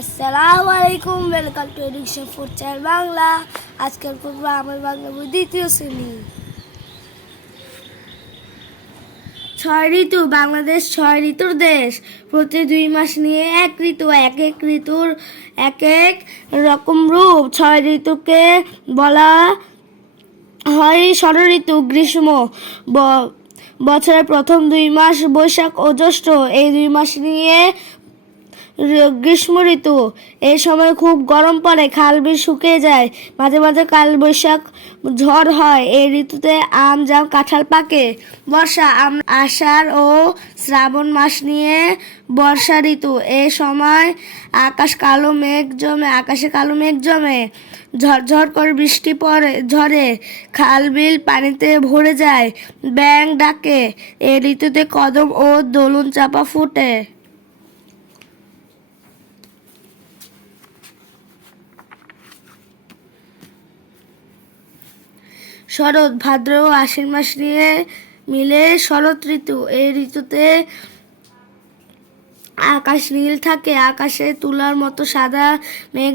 আসসালামু আলাইকুম, welcome to education for child Bangla. আজকের পর্ব আমার বাংলা বই দ্বিতীয় শ্রেণী। ছয় ঋতু। বাংলাদেশ ছয় ঋতুর দেশ। প্রতি 2 মাস নিয়ে এক ঋতু, এক এক ঋতুর এক এক রকম রূপ। ছয় ঋতুকে বলা হয় ষড়ঋতু। গ্রীষ্ম বছরের প্রথম 2 মাস বৈশাখ ও জ্যৈষ্ঠ, এই 2 মাস নিয়ে গ্রীষ্ম ঋতু। এই সময় খুব গরম পড়ে, খাল বিল শুকিয়ে যায়, মাঝে মাঝে কাল বৈশাখ ঝড় হয়। এই ঋতুতে আম জাম কাঁঠাল পাকে। বর্ষা আষাঢ় ও শ্রাবণ মাস নিয়ে বর্ষা ঋতু। এই সময় আকাশে কালো মেঘ জমে, ঝরঝর করে বৃষ্টি ঝরে, খাল বিল পানিতে ভরে যায়, ব্যাঙ ডাকে। এই ঋতুতে কদম ও দোলন চাপা ফুটে। শরৎ ভাদ্র ও আশ্বিন মাস নিয়ে মিলে শরৎ ঋতু। এই ঋতুতে আকাশ নীল থাকে, আকাশে তুলার মতো সাদা মেঘ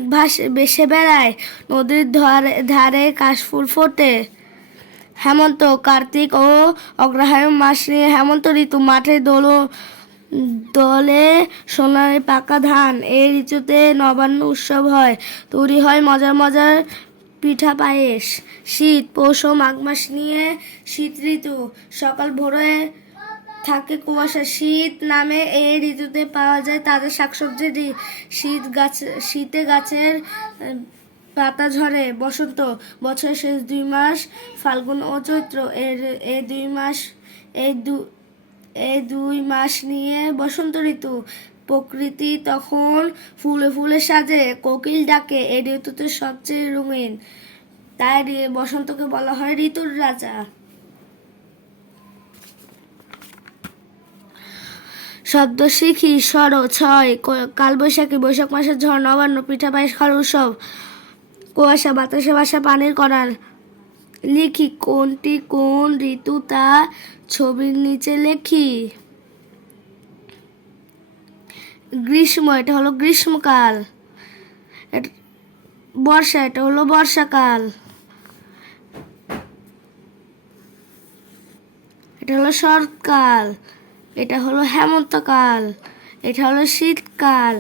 ভেসে বেড়ায়, নদীর ধারে কাশফুল ফোটে। হেমন্ত কার্তিক ও অগ্রহায়ণ মাস নিয়ে হেমন্ত ঋতু। মাঠে দলে সোনালি পাকা ধান। এই ঋতুতে নবান্ন উৎসব হয়, তৈরি হয় মজার মজার পিঠা পায়েস। শীত পৌষ ও মাঘ মাস নিয়ে শীত ঋতু। সকাল ভোরে থাকে কুয়াশা, শীত নামে। এই ঋতুতে পাওয়া যায় তাজা শাকসবজি। শীতে গাছের পাতা ঝরে। বসন্ত বছরের শেষ 2 মাস ফাল্গুন ও চৈত্র। এই দুই মাস নিয়ে বসন্ত ঋতু। প্রকৃতি তখন ফুলে ফুলে সাজে, কোকিল ডাকে। এই ঋতুতে সবচেয়ে রঙিন, তাই বসন্তকে বলা হয় ঋতুর রাজা। শব্দ শিখি। ছয় কালবৈশাখী, বৈশাখ মাসের ঝড়, নবান্ন, পিঠা পায়েস খাওয়ার উৎসব, কুয়াশা, বাতাসে ভাসা পানির কণা। লিখি, কোনটি কোন ঋতু তা ছবির নিচে লেখি। গ্রীষ্ম, এটা হলো গ্রীষ্মকাল। বর্ষা, এটা হলো বর্ষাকাল। এটা হলো শরৎকাল। এটা হলো হেমন্তকাল। এটা হলো শীতকাল।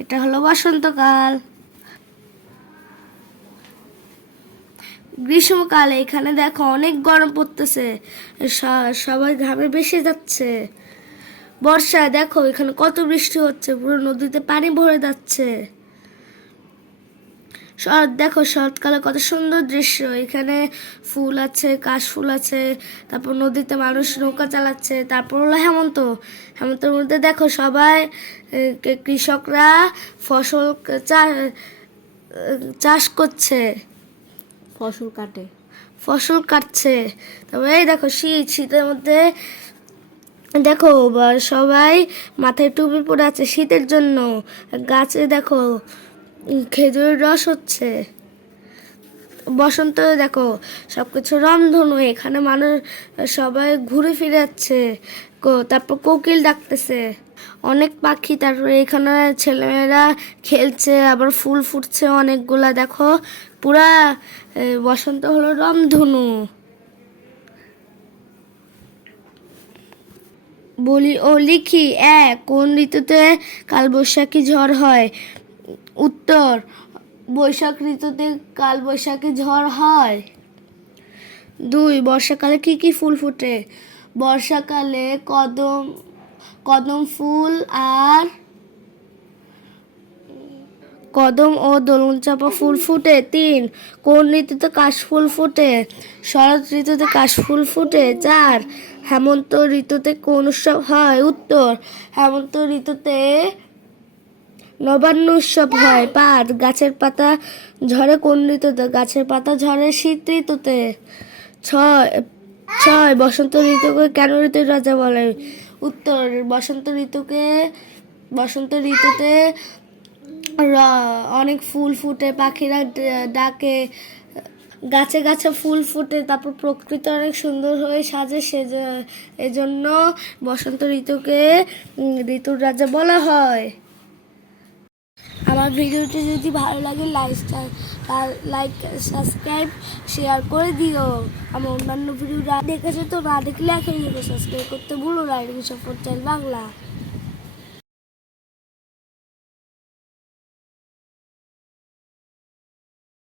এটা হলো বসন্তকাল। গ্রীষ্মকালে এখানে দেখো অনেক গরম পড়তেছে, সবাই ঘামে ভেসে যাচ্ছে। বর্ষায় দেখো এখানে কত বৃষ্টি হচ্ছে, পুরো নদীতে পানি ভরে যাচ্ছে। দেখো শরৎকালে কত সুন্দর দৃশ্য, এখানে ফুল আছে, কাশফুল আছে, তারপর নদীতে মানুষ নৌকা চালাচ্ছে। তারপর হলো হেমন্তের মধ্যে দেখো সবাই কৃষকরা ফসল চাষ করছে, ফসল কাটছে। তবে এই দেখো শীতের মধ্যে দেখো সবাই মাথায় টুপি পরে আছে শীতের জন্য। গাছে দেখো খেজুরের রস হচ্ছে। বসন্ত দেখো সবকিছু রংধনু, এখানে মানুষ সবাই ঘুরে ফিরে যাচ্ছে, তারপর কোকিল ডাকতেছে, অনেক পাখি। তারপরে এখানে ছেলেমেয়েরা খেলছে, আবার ফুল ফুটছে অনেকগুলা। দেখো পুরা বসন্ত হলো রংধনু। বলি ও লিখি। কোন ঋতুতে কালবৈশাখী ঝড় হয়। উত্তর, বৈশাখ ঋতুতে কালবৈশাখী ঝড় হয়। 2 বর্ষাকালে কি কি ফুল ফোটে। বর্ষাকালে কদম ফুল আর কদম ও দোলন চাপা ফুল ফুটে। 3 কোন ঋতুতে কাশফুল ফুটে। শরৎ ঋতুতে কাশফুল ফুটে। 4 হেমন্ত ঋতুতে কোন উৎসব হয়। উত্তর, হেমন্ত ঋতুতে নবান্ন উৎসব হয়। 5 গাছের পাতা ঝরে কোন ঋতুতে। গাছের পাতা ঝরে শীত ঋতুতে। 6 বসন্ত ঋতুকে কেন ঋতুর রাজা বলে। উত্তর, বসন্ত ঋতুতে অনেক ফুল ফুটে, পাখিরা ডাকে, গাছে গাছে ফুল ফুটে, তারপর প্রকৃতি অনেক সুন্দর হয়ে সাজে। এজন্য বসন্ত ঋতুকে ঋতুর রাজা বলা হয়। আমার ভিডিওটি যদি ভালো লাগে লাইক সাবস্ক্রাইব শেয়ার করে দিও। আমার অন্যান্য ভিডিও দেখেছো তো, না দেখলে এখনই সাবস্ক্রাইব করতে ভুলো না। Education for child Bangla.